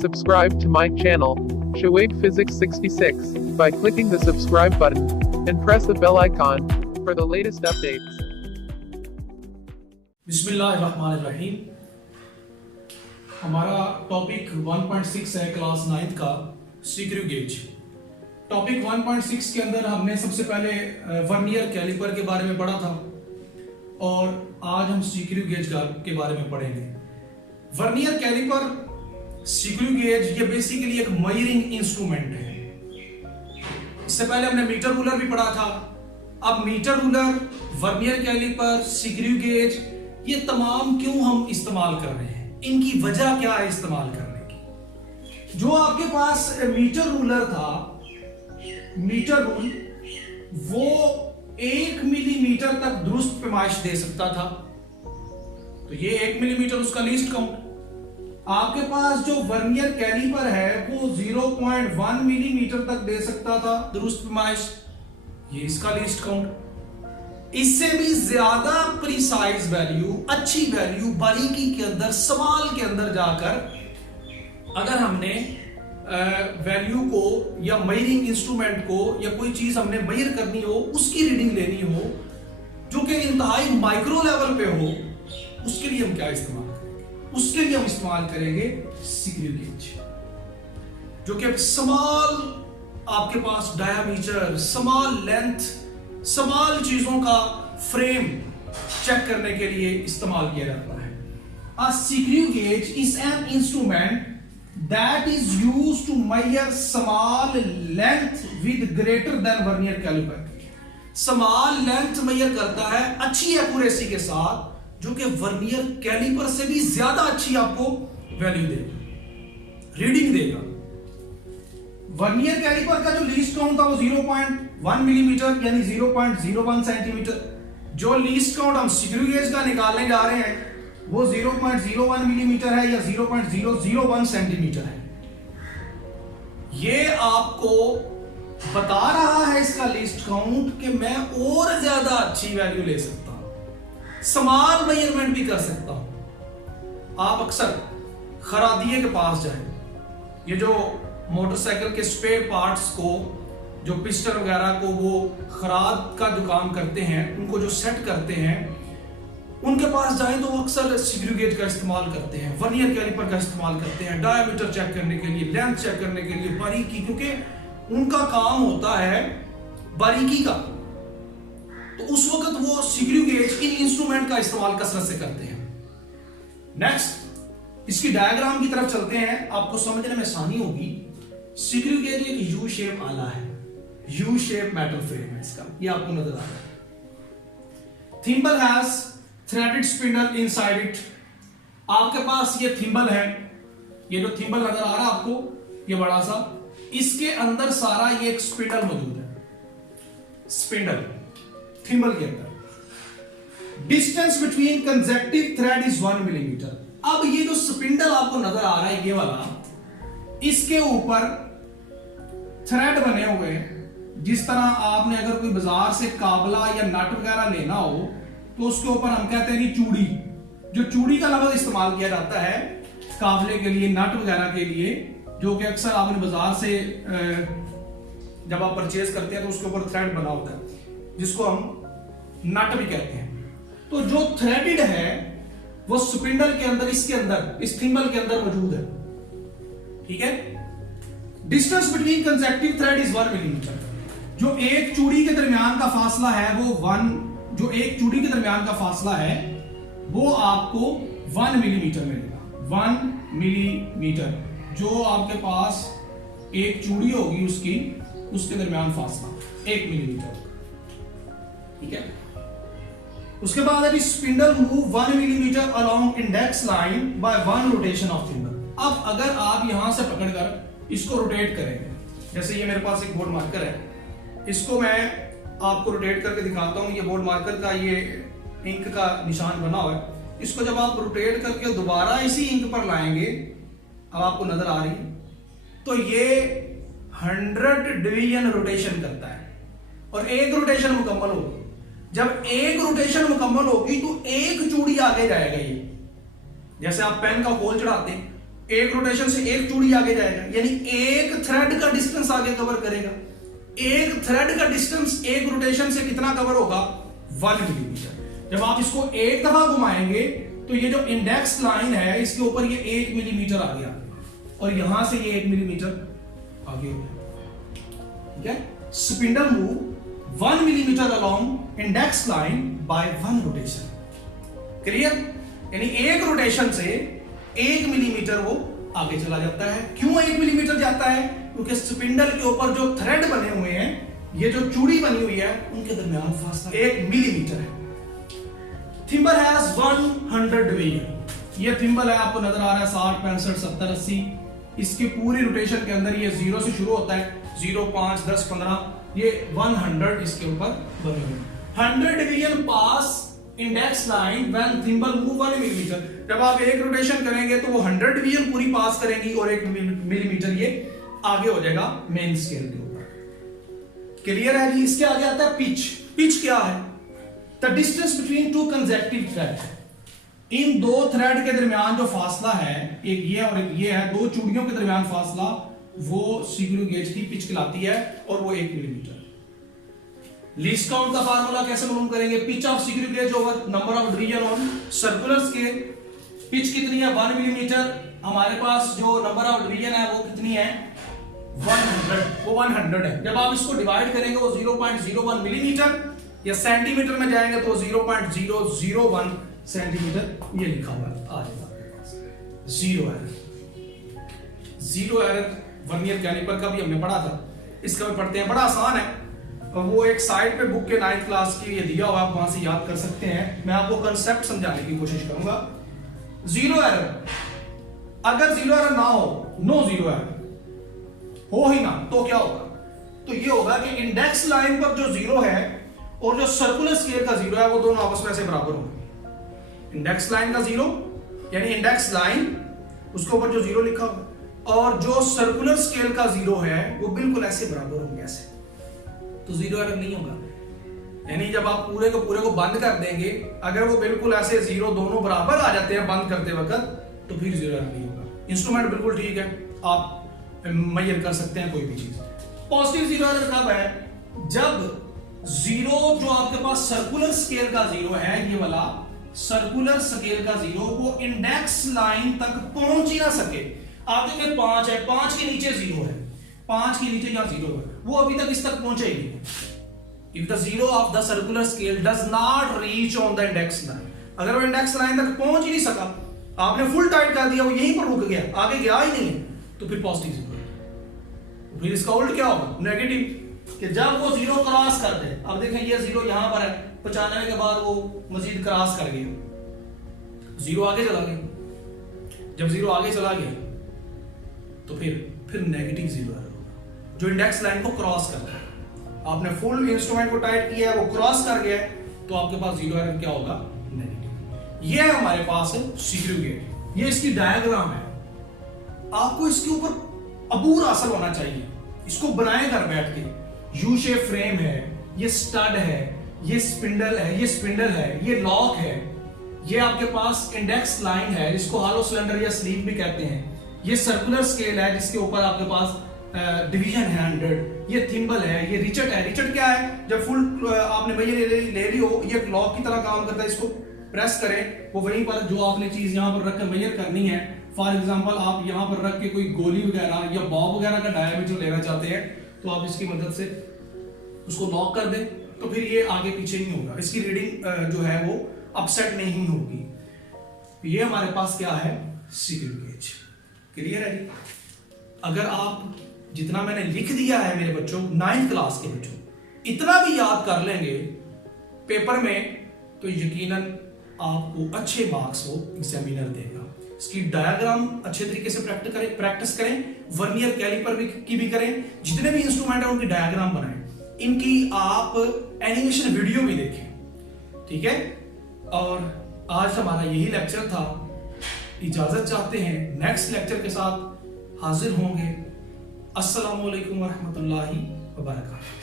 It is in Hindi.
Subscribe to my channel, Shoaib Physics 66, by clicking the subscribe button and press the bell icon for the latest updates. बिस्मिल्लाहिर्रहमानिर्रहीम। हमारा टॉपिक 1.6 है क्लास 9th का स्क्रू गेज। टॉपिक 1.6 के अंदर हमने सबसे पहले वर्नियर कैलिपर के बारे में पढ़ा था और आज हम स्क्रू गेज के बारे में पढ़ेंगे। वर्नियर कैलिपर, स्क्रू गेज ये बेसिकली एक मेजरिंग इंस्ट्रूमेंट है। इससे पहले हमने मीटर रूलर भी पढ़ा था। अब metre ruler, vernier calliper, screw gauge ये तमाम क्यों हम इस्तेमाल कर रहे हैं, इनकी वजह क्या है इस्तेमाल करने की। जो आपके पास मीटर रूलर था, मीटर रूल, वो 1 मिलीमीटर तक दुरुस्त पैमाइश दे सकता था, तो ये 1 मिलीमीटर उसका लीस्ट काउंट। आपके पास जो वर्नियर कैलिपर है वो 0.1 मिलीमीटर तक दे सकता था दुरुस्त पैमाइश, ये इसका लीस्ट काउंट। इससे भी ज्यादा प्रिसाइज वैल्यू, अच्छी वैल्यू, बारीकी के अंदर, सवाल के अंदर जाकर अगर हमने वैल्यू को या मेजरिंग इंस्ट्रूमेंट को या कोई चीज हमने मेजर करनी हो, उसकी रीडिंग लेनी हो जो कि इंतहाई माइक्रो लेवल पे हो, उसके लिए हम क्या इस्तेमाल करेंगे? उसके लिए हम इस्तेमाल करेंगे स्क्रू गेज, जो कि स्मॉल, आपके पास डायामीटर, स्मॉल लेंथ, स्मॉल चीजों का फ्रेम चेक करने के लिए इस्तेमाल किया जाता है। A screw gauge is an instrument that is used to measure small length with greater than vernier caliper। Small length major करता है अच्छी एक्यूरेसी के साथ, जो कि वर्नियर कैलिपर से भी ज्यादा अच्छी आपको वैल्यू देगा, रीडिंग देगा। वर्नियर कैलिपर का जो लीस्ट काउंट था वो 0.1 मिलीमीटर यानी 0.01 सेंटीमीटर। जो लीस्ट काउंट हम स्क्रू गेज का निकालने जा रहे हैं वो 0.01 मिलीमीटर है या 0.001 सेंटीमीटर है। ये आपको बता रहा है इसका लीस्ट काउंट कि मैं और ज्यादा अच्छी वैल्यू ले सकता हूं, स्मॉल मेजरमेंट भी कर सकता हूं। आप अक्सर खरादिये के पास जाएं, ये जो मोटरसाइकिल के स्पेयर पार्ट्स को, जो पिस्टन वगैरह को वो खराद का जो काम करते हैं, उनको जो सेट करते हैं, उनके पास जाएं तो वो अक्सर स्क्रू गेज का इस्तेमाल करते हैं, वर्नियर कैलिपर का इस्तेमाल करते हैं डायमीटर चेक करने के लिए, लेंथ चेक करने के लिए, बारीकी, क्योंकि उनका काम होता है बारीकी का। तो उस वक्त वो स्क्रू गेज, इन इंस्ट्रूमेंट का इस्तेमाल कसरत से करते हैं। नेक्स्ट, इसकी डायग्राम की तरफ चलते हैं, आपको समझने में आसानी होगी। स्क्रू गेज एक यू शेप आला है, यू शेप मेटल फ्रेम है इसका, ये आपको नजर आ रहा है। Thimble has threaded spindle inside it. आपके पास ये थिम्बल है, ये जो थिम्बल नजर आ रहा है आपको, ये बड़ा सा, इसके अंदर सारा ये एक स्पिंडल मौजूद है। स्पिंडल थिम्बल के अंदर distance between consecutive thread is 1 millimetre. अब ये जो स्पिंडल आपको नजर आ रहा है, ये वाला, इसके ऊपर थ्रेड बने हुए हैं। जिस तरह आपने अगर कोई बाजार से काबला या नट वगैरह लेना हो तो उसके ऊपर हम कहते हैं चूड़ी, जो चूड़ी का लफ्ज इस्तेमाल किया जाता है काबले के लिए, नट वगैरह के लिए, जो कि अक्सर आपने बाजार से जब आप परचेज करते हैं तो उसके ऊपर थ्रेड बना होता है, जिसको हम नट भी कहते हैं। तो जो थ्रेडेड है वो स्पिंडल के अंदर, इसके अंदर, इस थिम्बल के अंदर मौजूद है, ठीक है। Distance between consecutive thread is 1 millimetre. जो एक चूड़ी के दरमियान का फासला है वो 1, जो एक चूड़ी के दरमियान का फासला है वो आपको 1 मिलीमीटर मिलेगा। 1 मिलीमीटर, जो आपके पास एक चूड़ी होगी उसकी, उसके दरमियान फासला 1 मिलीमीटर, ठीक है। उसके बाद अभी spindle move 1 millimetre along index line by 1 rotation of thimble. अब अगर आप यहां से पकड़कर इसको रोटेट करेंगे, जैसे ये मेरे पास एक बोर्ड मार्कर है, इसको मैं आपको रोटेट करके दिखाता हूं। ये बोर्ड मार्कर का ये इंक का निशान बना हुआ है, इसको जब आप रोटेट करके दोबारा इसी इंक पर लाएंगे, अब आपको नजर आ रही है, तो ये 100 डिवीजन रोटेशन करता है और एक रोटेशन मुकम्मल होगी। जब एक रोटेशन मुकम्मल होगी तो एक चूड़ी आगे जाएगा। ये जैसे आप पेन का होल चढ़ाते हैं एक रोटेशन से एक चूड़ी आगे जाएगा, यानी एक थ्रेड का डिस्टेंस आगे कवर करेगा। एक थ्रेड का डिस्टेंस एक रोटेशन से कितना कवर होगा? 1 मिलीमीटर। जब आप इसको एक दफा घुमाएंगे तो ये जो इंडेक्स लाइन है इसके ऊपर ये 1 मिलीमीटर आ गया और यहां से ये 1 मिलीमीटर आगे हो गया। ठीक है, spindle move 1 millimetre along index line by 1 rotation. Clear? यानी एक रोटेशन से 1 मिलीमीटर वो आगे चला जाता है। क्यों 1 मिलीमीटर जाता है? क्योंकि स्पिंडल के ऊपर जो थ्रेड बने हुए हैं, ये जो चूड़ी बनी हुई है, उनके दरमियान फासला 1 मिलीमीटर है। Thimble has 100 division. ये थिम्बल है, आपको नजर आ रहा है 60, 65, 70, 80। इसकी पूरी रोटेशन के अंदर ये 0 से शुरू होता है, 0, 5, 10, 15, ये 100 इसके ऊपर बने हुए हैं। 100 division pass index line when thimble move 1 millimetre. जब आप एक रोटेशन करेंगे तो वो 100 डिवीजन पूरी पास करेंगी और 1 मिलीमीटर ये आगे हो जाएगा मेन स्केल के ऊपर। क्लियर है जी? इसके आगे आता है पिच। पिच क्या है? The distance between two consecutive thread. इन दो थ्रेड के दरमियान जो फासला है, एक ये और एक ये है, दो चूड़ियों के दरमियान फासला, वो स्क्रू गेज की पिच कहलाती है और वो 1 मिलीमीटर। लीस्ट काउंट का फार्मूला कैसे मालूम करेंगे? Pitch of screw gauge over number of division on circular scale. Pitch कितनी है? 1 मिलीमीटर। हमारे पास जो नंबर ऑफ डिवीजन है वो कितनी है? 100। वो 100 है। जब आप इसको डिवाइड करेंगे वो 0.01 मिलीमीटर, या सेंटीमीटर में जाएंगे तो 0.001 सेंटीमीटर ये लिखा हुआ है। आ जाएगा zero error. Zero error vernier calliper का भी हमने पढ़ा था, इसका भी पढ़ते हैं, बड़ा आसान है। वो एक साइड पे बुक के 9th क्लास की ये दिया हुआ, आप वहां से याद कर सकते हैं। मैं आपको कंसेप्ट समझाने की कोशिश करूंगा। जीरो एरर, अगर जीरो एरर ना हो, नो जीरो एरर हो ही ना, तो क्या होगा? तो ये होगा कि इंडेक्स लाइन पर जो जीरो है और जो सर्कुलर स्केल का जीरो है वो दोनों आपस में ऐसे बराबर होंगे। इंडेक्स लाइन का जीरो यानी इंडेक्स लाइन, उसके ऊपर जो जीरो लिखा हुआ, और जो सर्कुलर स्केल का जीरो है वो बिल्कुल ऐसे बराबर होंगे, ऐसे। तो जीरो एरर नहीं होगा। यानी जब आप पूरे को बंद कर देंगे, अगर वो बिल्कुल ऐसे जीरो दोनों बराबर आ जाते हैं बंद करते वक्त, तो फिर जीरो एरर नहीं होगा। इंस्ट्रूमेंट बिल्कुल ठीक है, आप मेजर कर सकते हैं कोई भी चीज। पॉजिटिव जीरो एरर कब है? जब जीरो जो आपके पास सर्कुलर स्केल का जीरो है, ये वाला सर्कुलर स्केल का जीरो, वो इंडेक्स लाइन तक पहुंच ही ना सके। आप देखें 5 है, 5 के नीचे जीरो है, 5 के नीचे यहां जीरो है, वो अभी तक इस तक पहुंचे ही नहीं। If the zero of the circular scale does not reach on the index line, अगर वो इंडेक्स लाइन तक पहुंच ही नहीं सका, आपने फुल टाइट कर दिया, वो यहीं पर रुक गया, आगे गया ही नहीं है, तो फिर पॉजिटिव जीरो। फिर इसका उल्ट क्या होगा? नेगेटिव। कि जब वो जीरो क्रॉस कर दे, अब देखें ये जीरो यहां पर है, 95 के बाद वो मजीद क्रॉस कर गया, जीरो आगे चला गया। जब जीरो आगे चला गया तो फिर नेगेटिव जीरो होगा, जो इंडेक्स लाइन को क्रॉस कर रहा है। आपने फुल इंस्ट्रूमेंट को टाइट किया है, वो क्रॉस कर गया, तो आपके पास जीरो एरर क्या होगा? नेगेटिव। ये हमारे पास है स्क्रू गेज, ये इसकी डायग्राम है। आपको इसके ऊपर अबूर हासिल होना चाहिए। इसको बनाए घर बैठ के, यू शेप फ्रेम है, ये स्टड है, ये स्पिंडल है, ये स्पिंडल है, ये लॉक है, ये आपके पास इंडेक्स लाइन है, इसको हॉलो सिलेंडर या स्लीव भी कहते हैं, ये सर्कुलर स्केल है जिसके ऊपर आपके पास डिवीजन है 100, ये थिम्बल है, ये रिचट है। रिचट क्या है? जब फुल आपने भैया ले रही हो, ये लॉक की तरह काम करता है, इसको प्रेस करें, वो वहीं पर जो आपने चीज यहां पर रखकर मेजर करनी है, फॉर एग्जांपल आप यहां पर रख के कोई गोली वगैरह या बॉब वगैरह का डायमीटर लेना चाहते हैं, तो आप इसकी मदद से उसको लॉक कर दें, तो फिर ये आगे पीछे नहीं होगा, इसकी रीडिंग जो है वो अपसेट नहीं होगी। ये हमारे पास क्या है? Screw gauge. क्लियर है जी? अगर आप जितना मैंने लिख दिया है मेरे बच्चों, 9th क्लास के बच्चों, इतना भी याद कर लेंगे पेपर में, तो यकीनन आपको अच्छे मार्क्स वो एग्जामिनर देगा। इसकी डायग्राम अच्छे तरीके से प्रैक्टिस करें, वर्नियर कैलिपर की भी करें, जितने भी इंस्ट्रूमेंट है उनकी डायग्राम बनाएं, इनकी आप एनिमेशन वीडियो भी देखें। ठीक है? और आज हमारा यही लेक्चर था। इजाजत चाहते हैं, नेक्स्ट लेक्चर के साथ हाजिर होंगे। अस्सलामु अलैकुम वरहमतुल्लाहि वबरकातुहू।